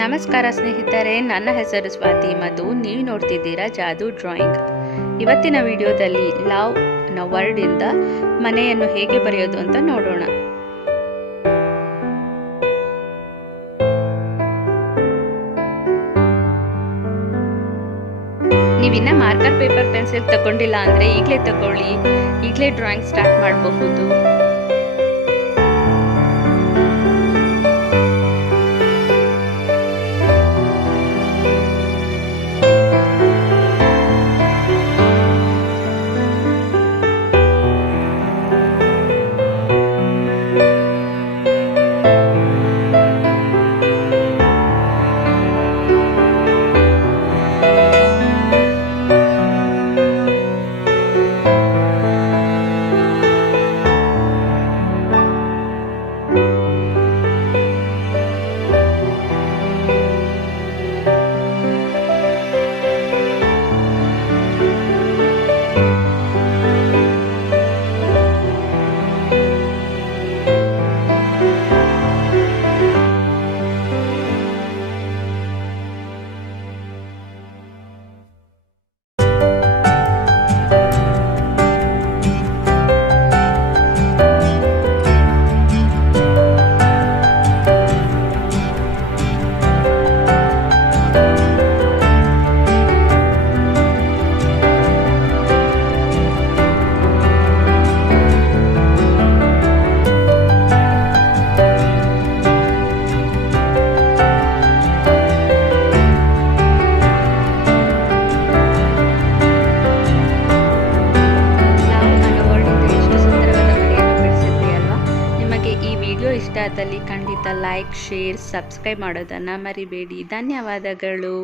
ನಮಸ್ಕಾರ ಸ್ನೇಹಿತರೆ, ನನ್ನ ಹೆಸರು ಸ್ವಾತಿ ಮತ್ತು ನೀವು ನೋಡ್ತಿದ್ದೀರಾ ಜಾದು ಡ್ರಾಯಿಂಗ್. ಇವತ್ತಿನ ವಿಡಿಯೋದಲ್ಲಿ ಲವ್ ನ ವರ್ಡ್ ಇಂದ ಮನೆಯನ್ನು ಹೇಗೆ ಬರೆಯೋದು ಅಂತ ನೋಡೋಣ. ನೀವಿನ್ನ ಮಾರ್ಕರ್, ಪೇಪರ್, ಪೆನ್ಸಿಲ್ ತಗೊಂಡಿಲ್ಲ ಅಂದ್ರೆ ಈಗಲೇ ತಗೊಳ್ಳಿ. ಈಗಲೇ ಡ್ರಾಯಿಂಗ್ ಸ್ಟಾರ್ಟ್ ಮಾಡಬಹುದು. ಇಷ್ಟ ಆದಲ್ಲಿ ಖಂಡಿತ ಲೈಕ್, ಶೇರ್, ಸಬ್ಸ್ಕ್ರೈಬ್ ಮಾಡೋದನ್ನು ಮರಿಬೇಡಿ. ಧನ್ಯವಾದಗಳು.